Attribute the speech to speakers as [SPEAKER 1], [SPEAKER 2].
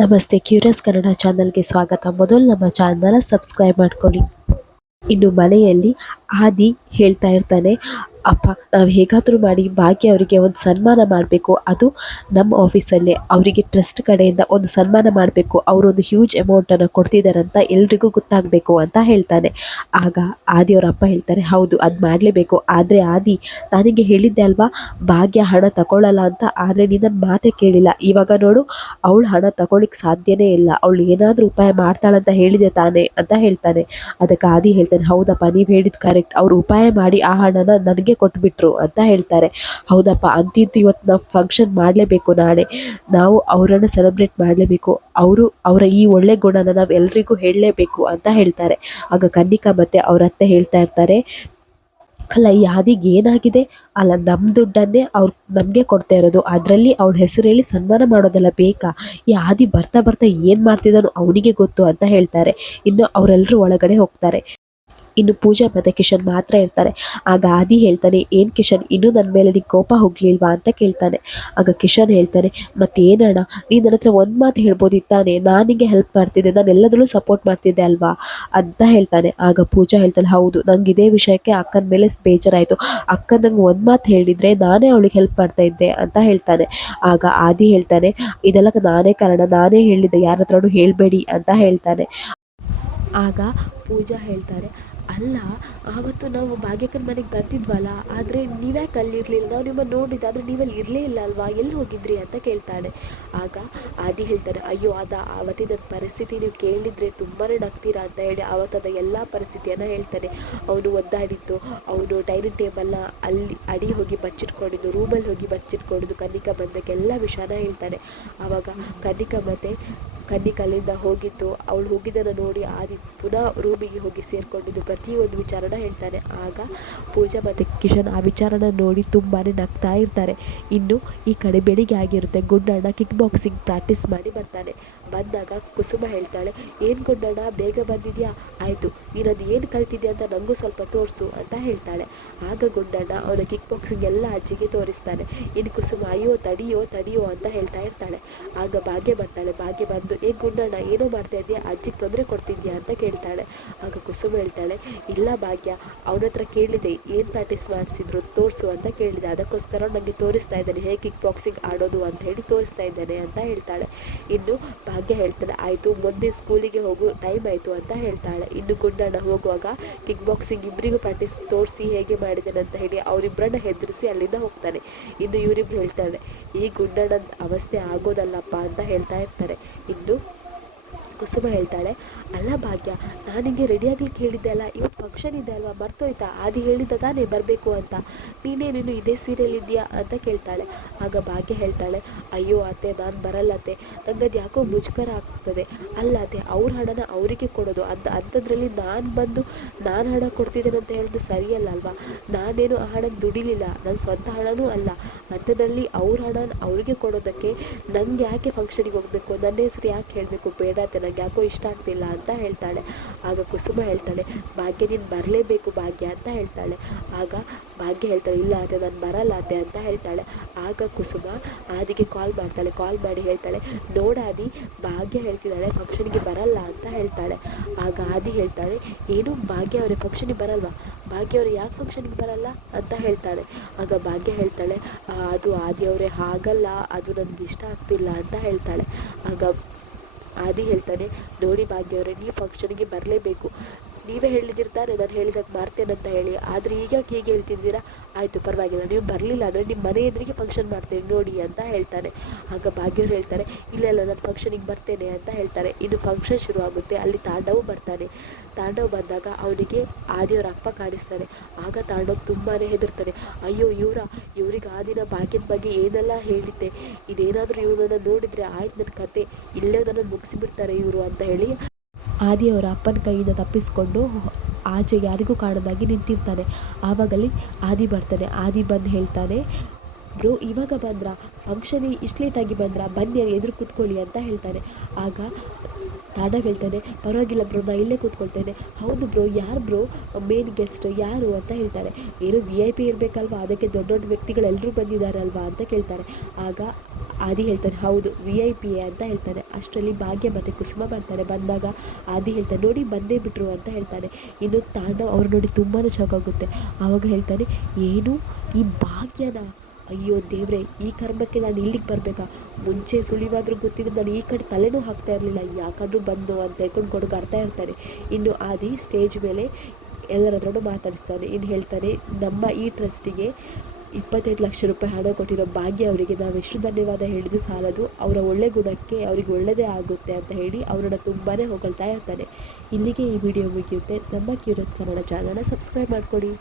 [SPEAKER 1] ನಮಸ್ತೆ ಕ್ಯೂರಿಯಸ್ ಕನ್ನಡ ಚಾನಲ್ಗೆ ಸ್ವಾಗತ. ಮೊದಲು ನಮ್ಮ ಚಾನಲ್ ಸಬ್ಸ್ಕ್ರೈಬ್ ಮಾಡ್ಕೊಳ್ಳಿ. ಇನ್ನು ಮನೆಯಲ್ಲಿ ಆದಿ ಹೇಳ್ತಾ ಇರ್ತಾನೆ. ಅಪ್ಪ, ನಾವು ಹೇಗಾದರೂ ಮಾಡಿ ಭಾಗ್ಯ ಅವರಿಗೆ ಒಂದು ಸನ್ಮಾನ ಮಾಡಬೇಕು. ಅದು ನಮ್ಮ ಆಫೀಸಲ್ಲೇ. ಅವರಿಗೆ ಟ್ರಸ್ಟ್ ಕಡೆಯಿಂದ ಒಂದು ಸನ್ಮಾನ ಮಾಡಬೇಕು. ಅವರೊಂದು ಹ್ಯೂಜ್ ಅಮೌಂಟನ್ನು ಕೊಡ್ತಿದ್ದಾರಂತ ಎಲ್ರಿಗೂ ಗೊತ್ತಾಗಬೇಕು ಅಂತ ಹೇಳ್ತಾನೆ. ಆಗ ಆದಿಯವರ ಅಪ್ಪ ಹೇಳ್ತಾರೆ, ಹೌದು, ಅದು ಮಾಡಲೇಬೇಕು. ಆದರೆ ಆದಿ, ನನಗೆ ಹೇಳಿದ್ದೆ ಅಲ್ವಾ? ಭಾಗ್ಯ ಹಣ ತಗೊಳ್ಳಲ್ಲ ಅಂತ. ಆದರೆ ನೀನು ನನ್ನ ಮಾತೇ ಕೇಳಿಲ್ಲ. ಇವಾಗ ನೋಡು, ಅವಳು ಹಣ ತಗೊಳ್ಳಿಕ್ಕೆ ಸಾಧ್ಯನೇ ಇಲ್ಲ. ಅವಳು ಏನಾದರೂ ಉಪಾಯ ಮಾಡ್ತಾಳಂತ ಹೇಳಿದೆ ತಾನೇ, ಅಂತ ಹೇಳ್ತಾನೆ. ಅದಕ್ಕೆ ಆದಿ ಹೇಳ್ತಾನೆ, ಹೌದಪ್ಪ, ನೀವು ಹೇಳಿದ್ದು ಕರೆಕ್ಟ್ ಅವ್ರು ಉಪಾಯ ಮಾಡಿ ಆ ಹಣನ ನನಗೆ ಕೊಟ್ಬಿಟ್ರು ಅಂತ ಹೇಳ್ತಾರೆ. ಹೌದಪ್ಪ, ಅಂತಿಂತು ಇವತ್ತು ನಾವು ಫಂಕ್ಷನ್ ಮಾಡಲೇಬೇಕು ನಾಳೆ. ನಾವು ಅವರನ್ನು ಸೆಲೆಬ್ರೇಟ್ ಮಾಡಲೇಬೇಕು. ಅವರು ಅವರ ಈ ಒಳ್ಳೆ ಗುಣನ ನಾವು ಎಲ್ರಿಗೂ ಹೇಳಲೇಬೇಕು ಅಂತ ಹೇಳ್ತಾರೆ. ಆಗ ಕನ್ನಿಕಾ ಮತ್ತೆ ಅವ್ರ ಅತ್ತೆ ಹೇಳ್ತಾ ಇರ್ತಾರೆ, ಅಲ್ಲ, ಈ ಆದಿಗೆ ಏನಾಗಿದೆ? ಅಲ್ಲ ನಮ್ಮ ದುಡ್ಡನ್ನೇ ಅವ್ರು ನಮಗೆ ಕೊಡ್ತಾ ಇರೋದು. ಅದರಲ್ಲಿ ಅವ್ರ ಹೆಸರು ಹೇಳಿ ಸನ್ಮಾನ ಮಾಡೋದೆಲ್ಲ ಬೇಕಾ? ಈ ಹಾದಿ ಬರ್ತಾ ಬರ್ತಾ ಏನು ಮಾಡ್ತಿದ್ದಾನೋ ಅವನಿಗೆ ಗೊತ್ತು ಅಂತ ಹೇಳ್ತಾರೆ. ಇನ್ನು ಅವರೆಲ್ಲರೂ ಒಳಗಡೆ ಹೋಗ್ತಾರೆ. ಇನ್ನು ಪೂಜಾ ಮತ್ತು ಕಿಶನ್ ಮಾತ್ರ ಇರ್ತಾರೆ ಆಗ ಆದಿ ಹೇಳ್ತಾನೆ, ಏನು ಕಿಶನ್, ಇನ್ನೂ ನನ್ನ ಮೇಲೆ ನಿಂಗೆ ಕೋಪ ಹೋಗ್ಲಿಲ್ವಾ? ಅಂತ ಕೇಳ್ತಾನೆ. ಆಗ ಕಿಶನ್ ಹೇಳ್ತಾನೆ ಮತ್ತೇನಣ್ಣ ನೀನು ನನ್ನ ಹತ್ರ ಒಂದು ಮಾತು ಹೇಳ್ಬೋದಿತ್ತಾನೆ ನಾನು ನಿಂಗೆ ಹೆಲ್ಪ್ ಮಾಡ್ತಿದ್ದೆ, ನಾನು ಎಲ್ಲದರಲ್ಲೂ ಸಪೋರ್ಟ್ ಮಾಡ್ತಿದ್ದೆ ಅಲ್ವಾ? ಅಂತ ಹೇಳ್ತಾನೆ. ಆಗ ಪೂಜಾ ಹೇಳ್ತಾಳೆ ಹೌದು, ನಂಗೆ ಇದೇ ವಿಷಯಕ್ಕೆ ಅಕ್ಕನ ಮೇಲೆ ಬೇಜಾರಾಯಿತು. ಅಕ್ಕ ನಂಗೆ ಒಂದು ಮಾತು ಹೇಳಿದರೆ ನಾನೇ ಅವಳಿಗೆ ಹೆಲ್ಪ್ ಮಾಡ್ತಾ ಇದ್ದೆ, ಅಂತ ಹೇಳ್ತಾನೆ. ಆಗ ಆದಿ ಹೇಳ್ತಾನೆ, ಇದೆಲ್ಲ ನಾನೇ ಕಾರಣ, ನಾನೇ ಹೇಳಿದ್ದೆ, ಯಾರ ಹತ್ರನೂ ಹೇಳಬೇಡಿ, ಅಂತ ಹೇಳ್ತಾನೆ. ಆಗ ಪೂಜಾ ಹೇಳ್ತಾರೆ ಅಲ್ಲ, ಆವತ್ತು ನಾವು ಭಾಗ್ಯಕ್ಕನ ಮನೆಗೆ ಬಂದಿದ್ವಲ್ಲ, ಆದರೆ ನೀವ್ಯಾಕೆ ಅಲ್ಲಿರಲಿಲ್ಲ? ನಾವು ನಿಮ್ಮನ್ನು ನೋಡಿದ್ದು ಆದರೆ ನೀವಲ್ಲಿ ಇರಲೇ ಇಲ್ಲ ಅಲ್ವಾ? ಎಲ್ಲಿ ಹೋಗಿದ್ರಿ ಅಂತ ಕೇಳ್ತಾಳೆ. ಆಗ ಆದಿ ಹೇಳ್ತಾರೆ ಅಯ್ಯೋ ಅದ ಆವತ್ತಿನ ಪರಿಸ್ಥಿತಿ ನೀವು ಕೇಳಿದರೆ ತುಂಬಾ ನಗ್ತೀರಾ ಅಂತ ಹೇಳಿ ಆವತ್ತದ ಎಲ್ಲ ಪರಿಸ್ಥಿತಿಯನ್ನು ಹೇಳ್ತಾನೆ. ಅವನು ಒದ್ದಾಡಿದ್ದು, ಅವನು ಡೈನಿಂಗ್ ಟೇಬಲ್ನ ಅಲ್ಲಿ ಅಡಿ ಹೋಗಿ ಬಚ್ಚಿಟ್ಕೊಂಡಿದ್ದು, ರೂಮಲ್ಲಿ ಹೋಗಿ ಬಚ್ಚಿಟ್ಕೊಂಡಿದ್ದು ಕನ್ನಿಕಾ ಬಂದಕ್ಕೆ ಎಲ್ಲ ವಿಷಯನ ಹೇಳ್ತಾನೆ. ಆವಾಗ ಕನ್ನಿಕಾ ಮತ್ತೆ ಕನ್ನಿಕಾ ಅಲ್ಲಿಂದ ಹೋಗಿತ್ತು. ಅವಳು ಹೋಗಿದ್ದನ್ನು ನೋಡಿ ಆದಿ ಪುನಃ ರೂಮಿಗೆ ಹೋಗಿ ಸೇರಿಕೊಂಡಿದ್ದು. ಪ್ರತಿಯೊಂದು ವಿಚಾರನ ಹೇಳ್ತಾನೆ. ಆಗ ಪೂಜಾ ಮತ್ತು ಕಿಶನ್ ಆ ವಿಚಾರನ ನೋಡಿ ತುಂಬಾ ನಗ್ತಾ ಇರ್ತಾರೆ. ಇನ್ನು ಈ ಕಡೆ ಬೆಳಿಗ್ಗೆ ಆಗಿರುತ್ತೆ. ಗುಂಡಣ್ಣ ಕಿಕ್ ಬಾಕ್ಸಿಂಗ್ ಪ್ರಾಕ್ಟೀಸ್ ಮಾಡಿ ಬರ್ತಾನೆ. ಬಂದಾಗ ಕುಸುಮ ಹೇಳ್ತಾಳೆ, ಏನು ಗುಂಡಣ್ಣ, ಬೇಗ ಬಂದಿದ್ಯಾ? ಆಯಿತು ನೀನು ಅದು ಏನು ಕಲ್ತಿದ್ಯಾ ಅಂತ ನನಗೂ ಸ್ವಲ್ಪ ತೋರಿಸು, ಅಂತ ಹೇಳ್ತಾಳೆ. ಆಗ ಗುಂಡಣ್ಣ ಅವನ ಕಿಕ್ ಬಾಕ್ಸಿಂಗ್ ಎಲ್ಲ ಅಜ್ಜಿಗೆ ತೋರಿಸ್ತಾನೆ. ಇನ್ನು ಕುಸುಮ, ಅಯ್ಯೋ, ತಡಿಯೋ ತಡಿಯೋ, ಅಂತ ಹೇಳ್ತಾ ಇರ್ತಾಳೆ. ಆಗ ಭಾಗ್ಯ ಬರ್ತಾಳೆ. ಭಾಗ್ಯ ಬಂದು, ಏ ಗುಂಡಣ್ಣ, ಏನೋ ಮಾಡ್ತಾ ಇದೆಯಾ? ಅಜ್ಜಿಗೆ ತೊಂದರೆ ಕೊಡ್ತಿದ್ಯಾ? ಅಂತ ಕೇಳ್ತಾಳೆ. ಆಗ ಕುಸುಮ ಹೇಳ್ತಾಳೆ, ಇಲ್ಲ ಭಾಗ್ಯ, ಅವನ ಹತ್ರ ಕೇಳಿದೆ, ಏನು ಪ್ರಾಕ್ಟೀಸ್ ಮಾಡಿಸಿದ್ರು ತೋರಿಸು, ಅಂತ ಕೇಳಿದೆ. ಅದಕ್ಕೋಸ್ಕರ ನನಗೆ ತೋರಿಸ್ತಾ ಇದ್ದಾನೆ ಹೇಗೆ ಕಿಕ್ ಬಾಕ್ಸಿಂಗ್ ಆಡೋದು, ಅಂತ ಹೇಳಿ ತೋರಿಸ್ತಾ ಇದ್ದಾನೆ ಅಂತ ಹೇಳ್ತಾಳೆ. ಇನ್ನು ಭಾಗ್ಯ ಹೇಳ್ತಾಳೆ ಆಯಿತು ಮೊನ್ನೆ ಸ್ಕೂಲಿಗೆ ಹೋಗು ಟೈಮ್ ಆಯಿತು ಅಂತ ಹೇಳ್ತಾಳೆ. ಇನ್ನು ಗುಂಡಣ್ಣ ಹೋಗುವಾಗ ಕಿಕ್ ಬಾಕ್ಸಿಂಗ್ ಇಬ್ಬರಿಗೂ ಪ್ರಾಕ್ಟೀಸ್ ತೋರಿಸಿ ಹೇಗೆ ಮಾಡಿದ್ದೇನೆ ಅಂತ ಹೇಳಿ ಅವರಿಬ್ಬರನ್ನ ಹೆದರಿಸಿ ಅಲ್ಲಿಂದ ಹೋಗ್ತಾನೆ. ಇನ್ನು ಇವರಿಬ್ರು ಹೇಳ್ತಾರೆ, ಈ ಗುಂಡಣ್ಣನ ಅವಸ್ಥೆ ಆಗೋದಲ್ಲಪ್ಪ ಅಂತ ಹೇಳ್ತಾ ಇರ್ತಾರೆ. ಇನ್ನು ಕುಸುಮ ಹೇಳ್ತಾಳೆ, ಅಲ್ಲ ಭಾಗ್ಯ, ನಾನು ನಿಂಗೆ ರೆಡಿ ಆಗ್ಲಿಕ್ಕೆ ಹೇಳಿದ್ದೆ ಅಲ್ಲ, ಇವತ್ತು ಫಂಕ್ಷನ್ ಇದೆ ಅಲ್ವಾ, ಮರ್ತೋಯ್ತಾ? ಆದಿ ಹೇಳಿದ್ದ ತಾನೇ ಬರಬೇಕು ಅಂತ. ನೀನೇ ನೀನು ಇದೇ ಸೀರಿಯಲ್ ಇದೆಯಾ? ಅಂತ ಕೇಳ್ತಾಳೆ. ಆಗ ಭಾಗ್ಯ ಹೇಳ್ತಾಳೆ, ಅಯ್ಯೋ ಅತ್ತೆ, ನಾನು ಬರಲ್ಲ ಅತ್ತೆ. ನಂಗೆ ಅದು ಯಾಕೋ ಮುಜುಗರ ಆಗ್ತದೆ. ಅಲ್ಲ ಅತ್ತೆ, ಅವ್ರ ಹಣನ ಅವರಿಗೆ ಕೊಡೋದು. ಅಂತ ಅಂಥದ್ರಲ್ಲಿ ನಾನು ಬಂದು ನಾನು ಹಣ ಕೊಡ್ತಿದ್ದೇನೆ ಅಂತ ಹೇಳೋದು ಸರಿಯಲ್ಲ ಅಲ್ವಾ? ನಾನೇನು ಆ ಹಣ ದುಡಿಲಿಲ್ಲ. ನನ್ನ ಸ್ವಂತ ಹಣನೂ ಅಲ್ಲ. ಅಂಥದ್ರಲ್ಲಿ ಅವ್ರ ಹಣ ಅವ್ರಿಗೆ ಕೊಡೋದಕ್ಕೆ ನಂಗೆ ಯಾಕೆ ಫಂಕ್ಷನಿಗೆ ಹೋಗಬೇಕು? ನನ್ನ ಹೆಸರು ಯಾಕೆ ಹೇಳಬೇಕು? ಬೇಡ ಅತ್ತೆ ನಂಗೆ ಯಾಕೋ ಇಷ್ಟ ಆಗ್ತಿಲ್ಲ ಅಂತ ಹೇಳ್ತಾಳೆ. ಆಗ ಕುಸುಮ ಹೇಳ್ತಾಳೆ, ಭಾಗ್ಯ, ನೀನು ಬರಲೇಬೇಕು ಭಾಗ್ಯ ಅಂತ ಹೇಳ್ತಾಳೆ. ಆಗ ಭಾಗ್ಯ ಹೇಳ್ತಾಳೆ, ಇಲ್ಲ ಅತ್ತೆ ನಾನು ಬರಲ್ಲ ಅತ್ತೆ ಅಂತ ಹೇಳ್ತಾಳೆ. ಆಗ ಕುಸುಮ ಆದಿಗೆ ಕಾಲ್ ಮಾಡ್ತಾಳೆ ಕಾಲ್ ಮಾಡಿ ಹೇಳ್ತಾಳೆ ನೋಡಾದಿ ಭಾಗ್ಯ ಹೇಳ್ತಿದ್ದಾಳೆ ಫಂಕ್ಷನ್ಗೆ ಬರಲ್ಲ ಅಂತ ಹೇಳ್ತಾಳೆ. ಆಗ ಆದಿ ಹೇಳ್ತಾಳೆ, ಏನು, ಭಾಗ್ಯ ಅವರೇ ಫಂಕ್ಷನಿಗೆ ಬರಲ್ವಾ? ಭಾಗ್ಯ ಅವರು, ಯಾಕೆ ಫಂಕ್ಷನ್ಗೆ ಬರಲ್ಲ? ಅಂತ ಹೇಳ್ತಾಳೆ. ಆಗ ಭಾಗ್ಯ ಹೇಳ್ತಾಳೆ ಅದು ಆದಿ ಅವರೇ, ಹಾಗಲ್ಲ, ಅದು ನನಗೆ ಇಷ್ಟ ಆಗ್ತಿಲ್ಲ ಅಂತ ಹೇಳ್ತಾಳೆ. ಆಗ ಆದಿ ಹೇಳ್ತಾನೆ ನೋಡಿ ಭಾಗ್ಯವರೇ ನೀವು ಫಂಕ್ಷನ್ಗೆ ಬರಲೇಬೇಕು. ನೀವೇ ಹೇಳಿದಿರ್ತಾರೆ ನಾನು ಹೇಳಿದಾಗ ಮಾಡ್ತೇನಂತ ಹೇಳಿ. ಆದರೆ ಈಗ ಹೀಗೆ ಹೇಳ್ತಿದ್ದೀರಾ? ಆಯಿತು, ಪರವಾಗಿಲ್ಲ. ನೀವು ಬರಲಿಲ್ಲ ಅಂದರೆ ನಿಮ್ಮ ಮನೆ ಎದುರಿಗೆ ಫಂಕ್ಷನ್ ಮಾಡ್ತೇನೆ, ನೋಡಿ ಅಂತ ಹೇಳ್ತಾನೆ ಆಗ ಭಾಗ್ಯವ್ರು ಹೇಳ್ತಾರೆ, ಇಲ್ಲ ನಾನು ಫಂಕ್ಷನಿಗೆ ಬರ್ತೇನೆ ಅಂತ ಹೇಳ್ತಾರೆ. ಇನ್ನು ಫಂಕ್ಷನ್ ಶುರು ಆಗುತ್ತೆ ಅಲ್ಲಿ ತಾಂಡವ ಬರ್ತಾನೆ ತಾಂಡವ್ ಬಂದಾಗ ಅವನಿಗೆ ಆದಿಯವರ ಅಪ್ಪ ಕಾಣಿಸ್ತಾನೆ ಆಗ ತಾಂಡವ್ ತುಂಬಾ ಹೆದರ್ತಾನೆ. ಅಯ್ಯೋ, ಇವರ, ಇವ್ರಿಗೆ ಆ ದಿನ ಭಾಗ್ಯದ ಬಗ್ಗೆ ಏನೆಲ್ಲ ಹೇಳಿದ್ದೆ? ಇದೇನಾದರೂ ಇವನನ್ನು ನೋಡಿದರೆ ಆಯ್ತು ನನ್ನ ಕತೆ. ಇಲ್ಲೇ ನನ್ನ ಮುಗಿಸಿಬಿಡ್ತಾರೆ ಇವರು ಅಂತ ಹೇಳಿ ಆದಿಯವರ ಅಪ್ಪನ ಕೈಯಿಂದ ತಪ್ಪಿಸಿಕೊಂಡು ಆಚೆ ಯಾರಿಗೂ ಕಾಣದಾಗಿ ನಿಂತಿರ್ತಾನೆ. ಆವಾಗಲ್ಲಿ ಆದಿ ಬರ್ತಾನೆ. ಆದಿ ಬಂದು ಹೇಳ್ತಾನೆ, ಬ್ರೋ, ಇವಾಗ ಬಂದ್ರ? ಫಂಕ್ಷನ್ ಇಷ್ಟು ಲೇಟಾಗಿ ಬಂದ್ರ? ಬನ್ನಿ, ಎದುರು ಕೂತ್ಕೊಳ್ಳಿ ಅಂತ ಹೇಳ್ತಾನೆ. ಆಗ ತಾಂಡವ್ ಹೇಳ್ತಾನೆ, ಪರವಾಗಿಲ್ಲ ಬ್ರೋ, ನಾ ಇಲ್ಲೇ ಕೂತ್ಕೊಳ್ತೇನೆ. ಹೌದು ಬ್ರೋ, ಯಾರು ಬ್ರೋ? ಮೇನ್ ಗೆಸ್ಟ್ ಯಾರು? ಅಂತ ಹೇಳ್ತಾರೆ ಏನು ವಿ ಐ ಪಿ ಇರಬೇಕಲ್ವಾ? ಅದಕ್ಕೆ ದೊಡ್ಡ ದೊಡ್ಡ ವ್ಯಕ್ತಿಗಳೆಲ್ಲರೂ ಬಂದಿದ್ದಾರೆ ಅಲ್ವಾ ಅಂತ ಕೇಳ್ತಾರೆ. ಆಗ ಆದಿ ಹೇಳ್ತಾನೆ, ಹೌದು ವಿ ಐ ಪಿ ಅಂತ ಹೇಳ್ತಾನೆ. ಅಷ್ಟರಲ್ಲಿ ಭಾಗ್ಯ ಮತ್ತು ಕುಸುಮ ಬರ್ತಾರೆ ಬಂದಾಗ ಆದಿ ಹೇಳ್ತಾನೆ, ನೋಡಿ ಬಂದೇ ಬಿಟ್ರು ಅಂತ ಹೇಳ್ತಾನೆ. ಇನ್ನು ತಾಂಡವ್ ಅವ್ರು ನೋಡಿ ತುಂಬಾ ಶಾಕ್ ಆಗುತ್ತೆ. ಆವಾಗ ಹೇಳ್ತಾನೆ, ಏನು ಈ ಭಾಗ್ಯನ? ಅಯ್ಯೋ ದೇವ್ರೆ, ಈ ಕರ್ಮಕ್ಕೆ ನಾನು ಇಲ್ಲಿಗೆ ಬರಬೇಕಾ? ಮುಂಚೆ ಸುಳಿವಾದರೂ ಗೊತ್ತಿದ್ರೆ ನಾನು ಈ ಕಡೆ ತಲೆನೂ ಹಾಕ್ತಾ ಇರಲಿಲ್ಲ. ಯಾಕಾದರೂ ಬಂದು ಅಂತ ಹೇಳ್ಕೊಂಡು ಕೊಡುಗಾಡ್ತಾ ಇರ್ತಾರೆ ಇನ್ನು ಆದಿ ಸ್ಟೇಜ್ ಮೇಲೆ ಎಲ್ಲರ ಹತ್ರನೂ ಮಾತಾಡಿಸ್ತಾನೆ. ಇನ್ನು ಹೇಳ್ತಾನೆ, ನಮ್ಮ ಈ ಟ್ರಸ್ಟಿಗೆ ಇಪ್ಪತ್ತೈದು ಲಕ್ಷ ರೂಪಾಯಿ ಹಣ ಕೊಟ್ಟಿರೋ ಭಾಗ್ಯ ಅವರಿಗೆ ನಾವು ಎಷ್ಟು ಧನ್ಯವಾದ ಹೇಳಿದ್ರು ಸಾಲದು. ಅವರ ಒಳ್ಳೆ ಗುಣಕ್ಕೆ ಅವರಿಗೆ ಒಳ್ಳೆಯದೇ ಆಗುತ್ತೆ ಅಂತ ಹೇಳಿ ಅವರನ್ನು ತುಂಬಾ ಹೊಗಳ್ತಾ ಇರ್ತಾನೆ ಇಲ್ಲಿಗೆ ಈ ವಿಡಿಯೋ ಮುಗಿಯುತ್ತೆ. ನಮ್ಮ ಕ್ಯೂರಿಯಸ್ ಕನ್ನಡ ಚಾನಲ್ನ ಸಬ್ಸ್ಕ್ರೈಬ್ ಮಾಡಿಕೊಡಿ.